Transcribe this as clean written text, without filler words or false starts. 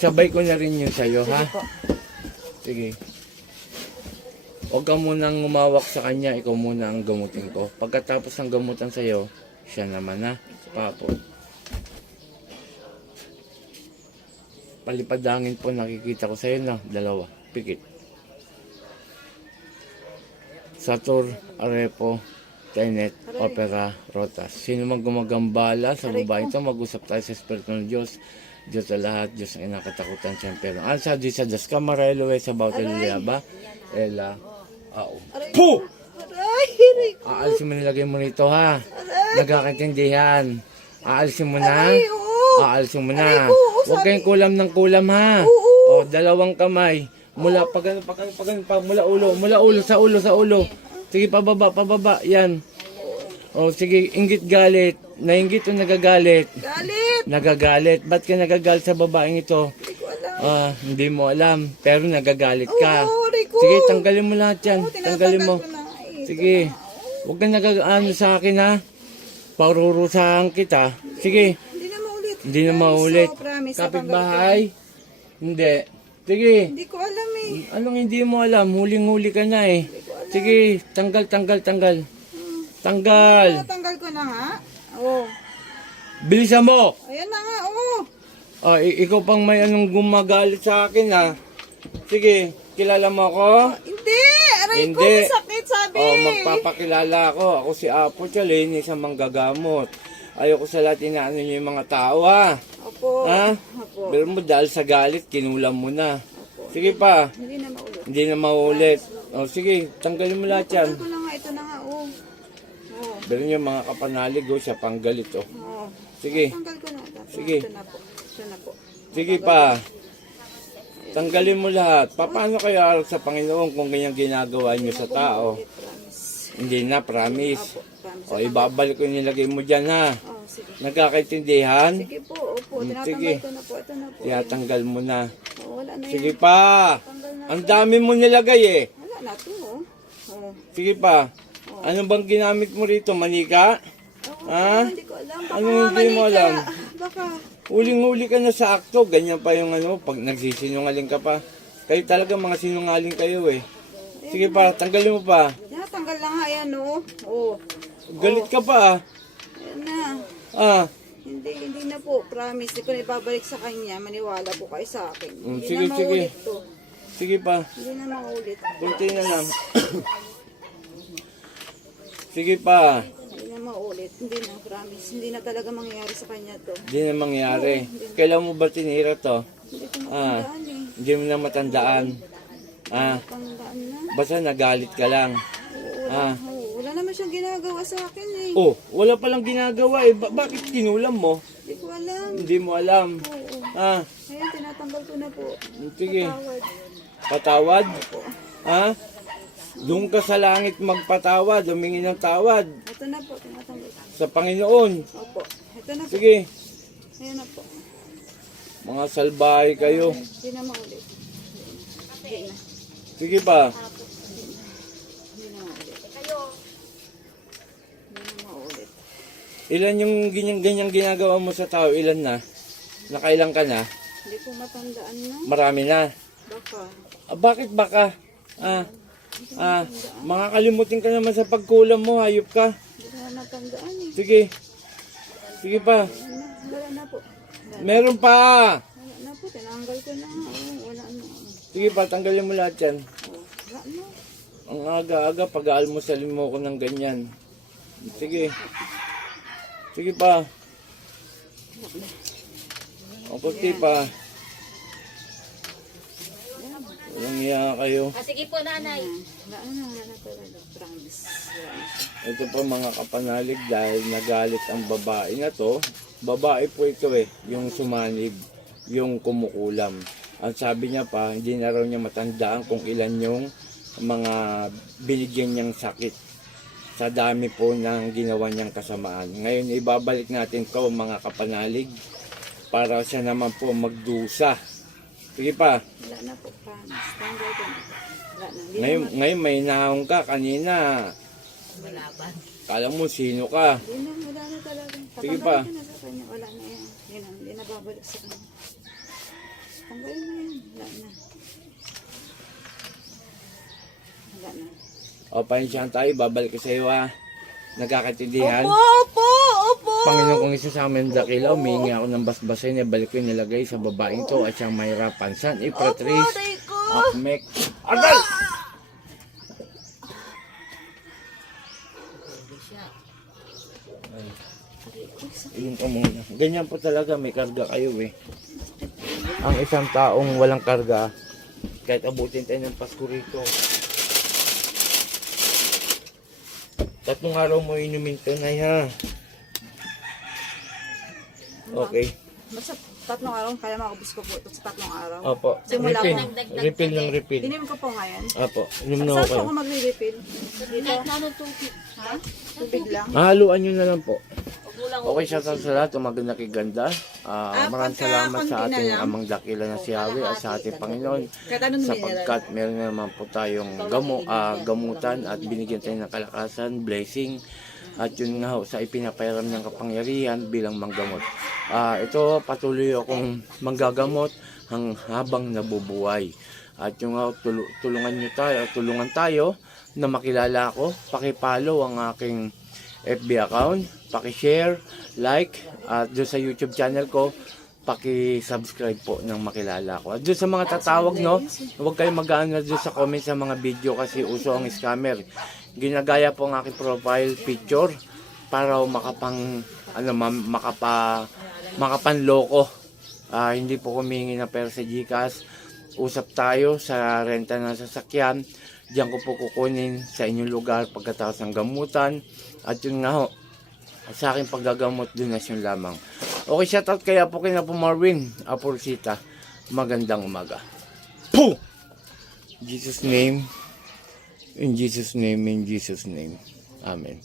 sabay ko na rin yun sa'yo, ha? Sige po. Sige. Huwag ka munang umawak sa kanya, ikaw muna ang gamutin ko. Pagkatapos ng gamutan sa'yo, siya naman, ha? Papo. Palipadangin po nakikita ko sa'yo na, dalawa. Pikit. Satur, Arepo, Tenet, Opera, Rotas. Sino man gumagambala sa babae ito, mag-usap tayo sa Espiritu ng Diyos. Diyos sa lahat, Diyos ang inakatakutan siyempre. Ansa di sa Diyos ka, marelo sa bawat ba? Ela, ao. Puh! Aalisin mo nilagay mo rito, ha? Nagkakaintindihan. Aalisin mo na. Aalisin mo na. Huwag kayong kulam ng kulam, ha? O, dalawang kamay. Mula mula ulo, sa ulo. Sige, pababa, yan. O, sige, inggit galit. Nainggit o nagagalit? Galit! Nagagalit. Ba't ka nagagalit sa babaeng ito? Hindi ko alam. Hindi mo alam, pero nagagalit ka. Rico. Sige, tanggalin mo lahat yan. Tanggalin mo. Tinatanggal ko na. Sige. Huwag ka nag-ano sa akin, ha? Parurusahan kita. Sige. Hindi na maulit. Hindi na maulit. Promise, Kapitbahay? Hindi. Sige. Hindi ko alam eh. Anong hindi mo alam? Huling-huli ka na eh. Sige, tanggal. Tanggal. Natanggal ko na nga. Oo. Bilisan mo! Ayan na nga, oo. Ikaw pang may anong gumagalit sa akin, ha? Sige, kilala mo ako? Hindi! Aray ko, Hindi. masakit sabi. Magpapakilala ako. Ako si Apo Chalin, isang manggagamot. Ayoko sa lahat inaano niyo yung mga tao, ha? Opo. Ha? Opo. Pero mo dahil sa galit, kinulam mo na. Opo. Sige pa. Hindi na maulit. Hindi na maulit. Sige, tanggalin mo lahat yan. Tanggal ko na nga, ito na nga, oo. Oo. Pero yung mga kapanalig, siya pang galit, oh. Oo. Sige. Tanggal ko na. Tapos Sige. Ito na po. Ito na po. Sige pa. Tanggalin mo lahat. Paano kayo harap sa Panginoon kung ganyan ginagawa niyo sa tao? Promise. Hindi na, promise. Opo, promise. O, ibabalik ko yung nilagay mo dyan, ha? Oo, sige. Nagkakaintindihan? Sige po, opo. Sige. Tinatanggal ko na po. Ito na po. Tiyatanggal mo na. Oo, wala na yan. Sige pa. Tanggal na. Ang dami mo nilagay, eh. Wala na to, oh. Oo. Sige pa. Ano bang ginamit mo rito? Manika? Oo, Ha? hindi ko alam. Baka Anong hindi mo manika. alam? Baka. Huling-huli ka na sa akto. Ganyan pa yung ano, pag nagsisinungaling ka pa. Kayo talaga mga sinungaling kayo, eh. Sige pa, tanggalin mo pa. Tinatanggal na nga yan, oh. Oo. Galit ka pa, ah. Ayan na. Ah, Hindi na po. Promise. Hindi ko na ibabalik sa kanya. Maniwala po kayo sa akin. Hindi sige, na maulit to. sige pa. Hindi na maulit. Kunti na lang. Sige pa. Hindi na maulit. Hindi na. Promise. Hindi na talaga mangyayari sa kanya to. Hindi na mangyari. Kailan mo ba tinira to? Hindi ko matandaan eh. Hindi mo na matandaan. Tandaan na. Basta nagalit ka lang. Wala naman siyang ginagawa sa akin eh. Oh, wala palang ginagawa eh. Bakit kinulam mo? Hindi ko alam. Hindi mo alam. Oo. Ah, Ayan, tinatanggal ko na po. sige. Tawad. Patawad? Ha? Doon ka sa langit magpatawad, humingi ng tawad Ito na po, tinatanggal ko. sa Panginoon. Opo. Ito na po. Sige, Ayan na po. mga salbahe kayo. Hindi na maulit. Hindi na. Sige pa. Hindi na maulit. Hindi na maulit. Ilan yung ganyan ginagawa mo sa tao? Ilan na? Nakailan ka na? Hindi ko matandaan na. Marami na. Baka. Bakit baka? Makakalimutin ka naman sa pagkulam mo, hayop ka. Hindi ko na matandaan eh. Sige. Sige pa. Wala na po. Meron pa. Wala na po. Tinanggal ko na. Wala na. Sige pa, tanggalin mo lahat yan. Wala na. Ang aga-aga, pag-aalmusalin mo ko ng ganyan. Sige. Sige pa. O, kunti pa. Walang iya kayo. Sige po, nanay. Wala na talaga. Promise. Ito pa mga kapanalig dahil nagalit ang babae na to. Babae po ito eh, yung sumanib, yung kumukulam. Ang sabi niya pa, hindi na raw niya matandaan kung ilan yung mga binigyan niyang sakit sa dami po ng ginawa niyang kasamaan. Ngayon ibabalik natin ko mga kapanalig para siya naman po magdusa. Sige pa. Wala na po. Promise. Tanggal ko na. Wala na. Hindi Ngayon may naong ka kanina. Malaban. Kala mo sino ka. Wala na talaga. Sige pa. Tatanggalin ko na sa kanya. Wala na yan. Hindi na babalik sa kanya. Tanggalin mo yan. Wala na. Wala na. O, pahinsyahan tayo, babalik ko sa iyo ha. Nagkakatindihan. Opo! Panginoon kong isa sa amin dakila, humingi ako ng basbasin, ibalik ko yung nilagay sa babaeng to at siyang mahirapan. San Ipratrice, Akmek, Agal! Iyon ka muna. Ganyan po talaga, may karga kayo eh. Ang isang taong walang karga, kahit abutin tayo ng Pasko rito. 3 araw mo inumin to na ha. Okay. Basta 3 araw, kaya makubos ko po ito sa 3 araw. Opo. Simula Refill. po. Refill ng refill. Inim ko po ngayon. Opo. Inom na Saan ako. po ako magre-refill? Dito? Tubig. Ha? Tubig lang. Haluan nyo na lang po. Kulang Okay, shout out sa lahat. Umaga na kay ganda. Maraming pagka salamat sa konti na ating lang. amang dakila na si Yahweh at sa ating Panginoon. Kahit anong mineral. Sapagkat meron na naman po tayong gamutan at binigyan tayo ng kalakasan, blessing. At yun nga ho, sa ipinapairam ng kapangyarihan bilang manggamot. Ito patuloy akong manggagamot habang nabubuhay. At yung nga, tulungan tayo na makilala ako. Paki-follow ang aking FB account, paki-share, like, at doon sa YouTube channel ko, paki-subscribe po ng makilala ko. At doon sa mga tatawag, no, huwag kayong mag-aano doon sa comment sa mga video kasi uso ang scammer. Ginagaya po ang aking profile picture para makapanloko. Hindi po kumingi na pera sa GCash. Usap tayo sa renta ng sasakyan. Diyan ko po kukunin sa inyong lugar pagkatapos ng gamutan. At yun nga ho, sa aking paggagamot, donasyon lamang. Okay, shoutout kaya po kay na po Marvin Aporsita. Magandang umaga. Puh! Jesus name, in Jesus name, in Jesus name. Amen.